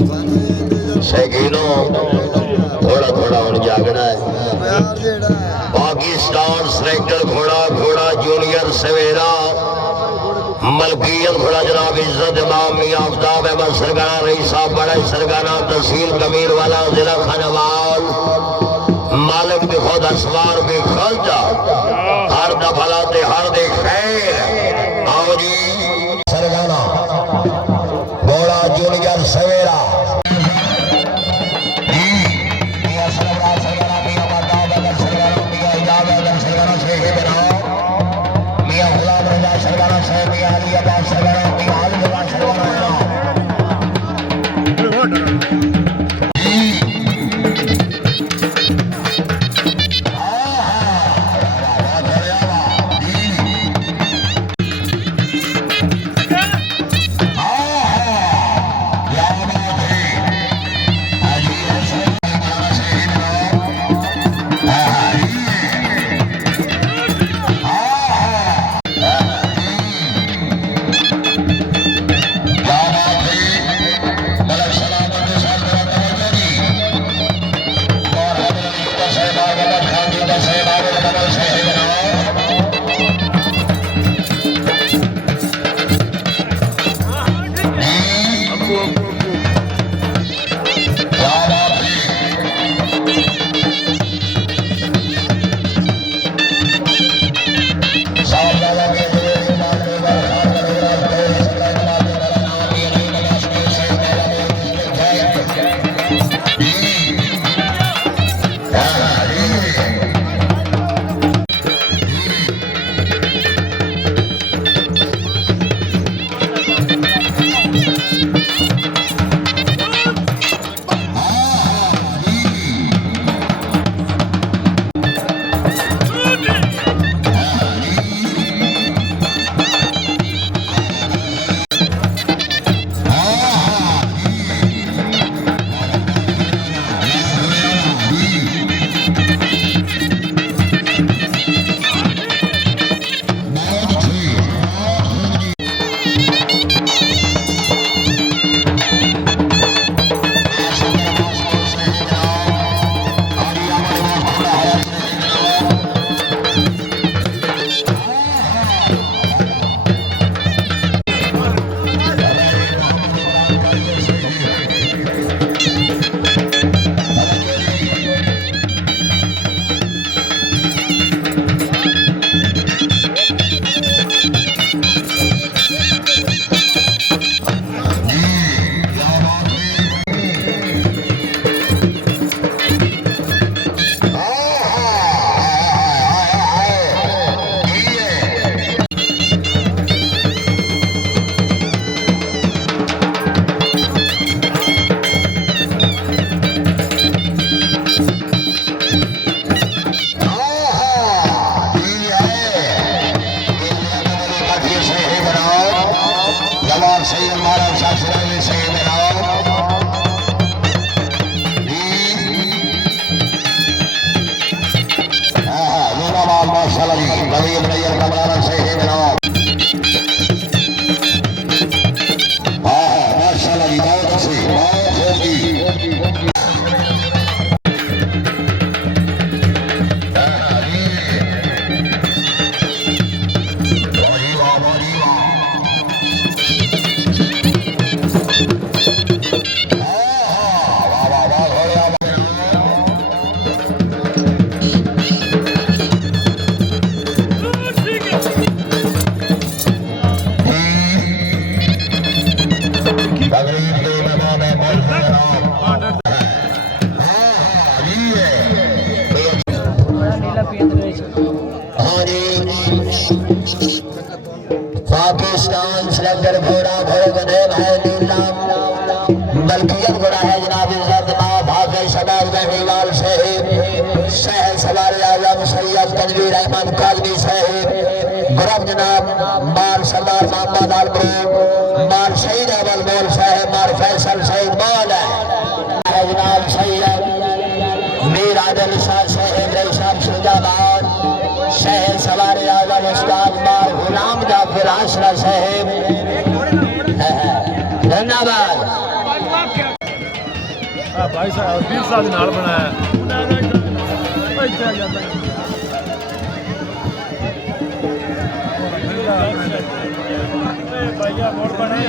शकीनों थोड़ा थोड़ा और जागना है। पाकिस्तान सेलेक्टर घोड़ा घोड़ा जूनियर सवेरा मलकियत घोड़ा जनाब इज्जत इमाम मियां आफ्ताब अहमद सरगाना रईस साहब बड़ा सरगाना तहसील कमीर वाला जिला खानावाल मालिक भी खुद असवार भी खर्चा हर दफलाते हर दे खैर आओ जी सरगाना घोड़ा जूनियर सवेरा पाकिस्तान सेलेक्टर घोड़ा घोड़े का नाम है नीलाम मलकियत घोड़ा है जनाब इज्जत भागे सबाब गहरीवाल साहिब शहर सवार आजम सैयद तनवीर अहमद काजमी साहिब गुरब जनाब मार सरदार मोहम्मद आलम मार शहीद अवल मोल साहिब मार फैसल सईद मौल है जनाब सैयद मीर आदिल शाह साहिब रईसाब सुजाबाद शहर सवार आजम उस्ताद मार गुलाम जाफिर आसरा साहिब धन्यवाद। भाई साहब पीर साहब के नाल बनाया ਇੱਥੇ ਜਾਂਦਾ ਭਾਈਆ ਮੋੜ ਬਣੇ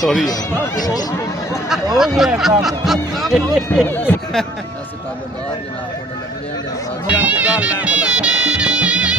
ਸੌਰੀ ਹੋ ਗਿਆ ਕੰਮ ਅਸੀਂ ਤਾਬੇਦਾਰ ਜਨਾਬ ਕੋਲ ਲੱਗੇ ਆਂ ਗੱਲ ਲੈ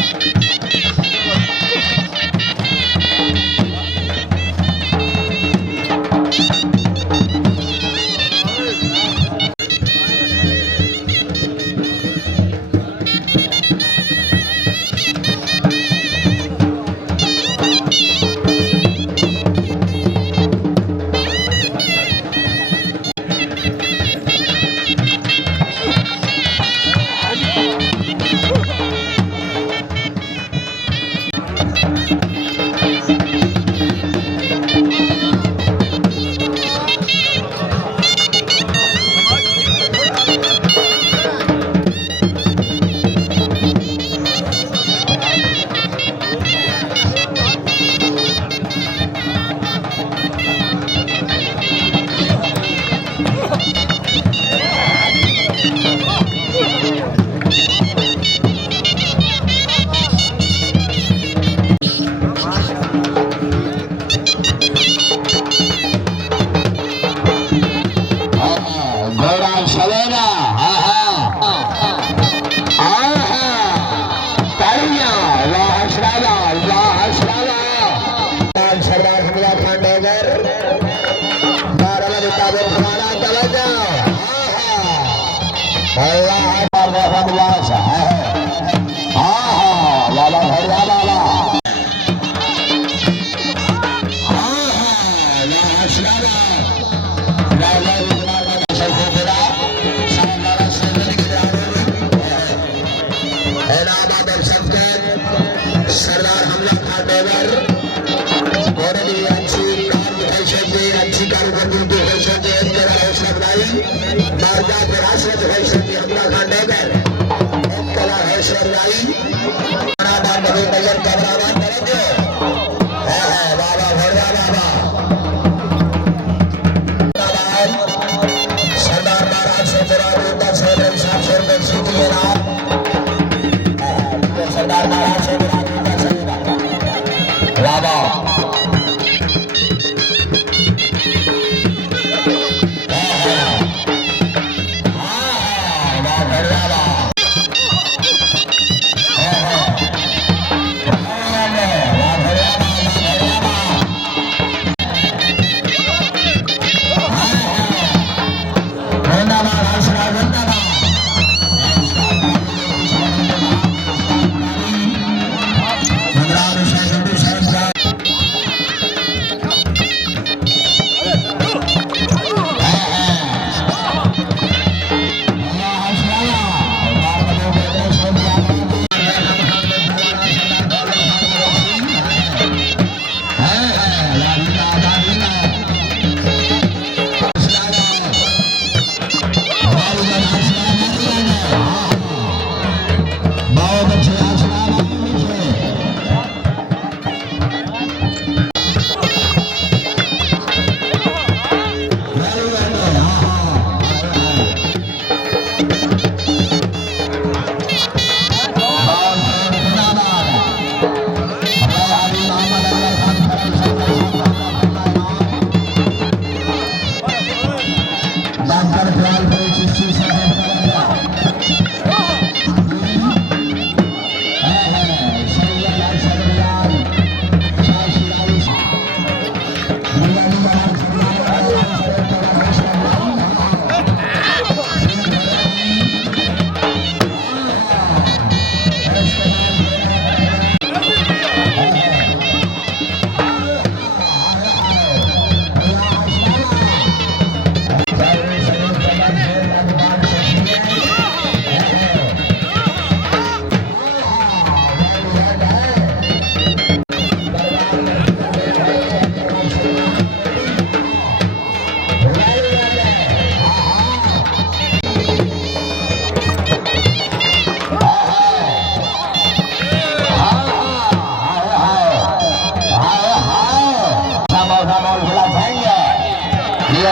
सरदार हमला खाटेवर गोरडी अच्छी काम दिखाई सकते अच्छी कारोबार दिखाई सकते तेरा हौसला बढ़ाई मार्जा विरासत दिखाई सकते हमला खाटेवर कला है सरदाई बराबर नबी तैयार कैमरामैन करेंगे बाबा भोला बाबा सरदार महाराज से तेरा 10,700 रुपये सीख लेना सरदार महाराज से बाबा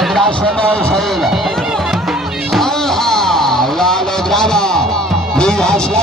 International Sale. Aha, Lalo Drama. Di Haslani.